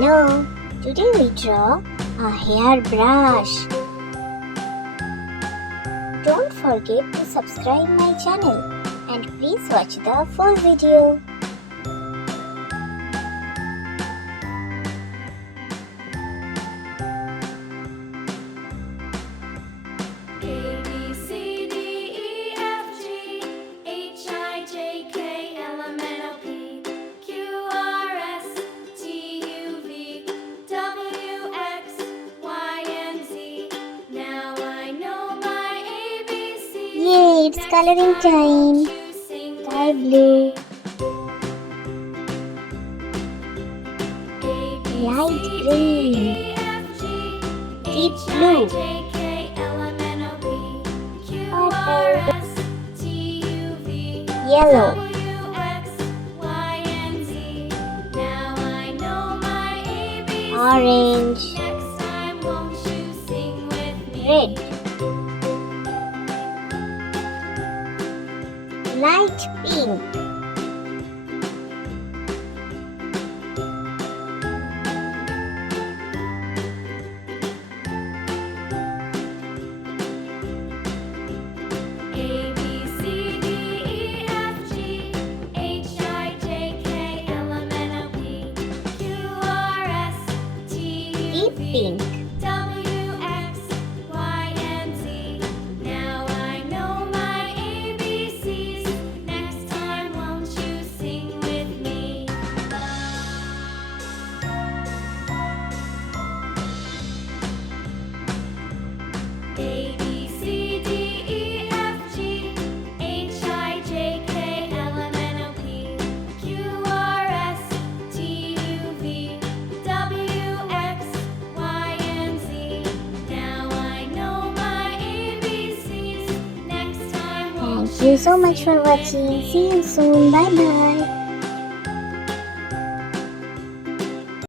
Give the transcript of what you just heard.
Hello, today we draw a hairbrush. Don't forget to subscribe my channel and please watch the full video. Yay, it's coloring time. Sky blue, light green, deep blue, purple, yellow, orange, red, light pink, deep pink, Thank you so much for watching. See you soon. Bye bye.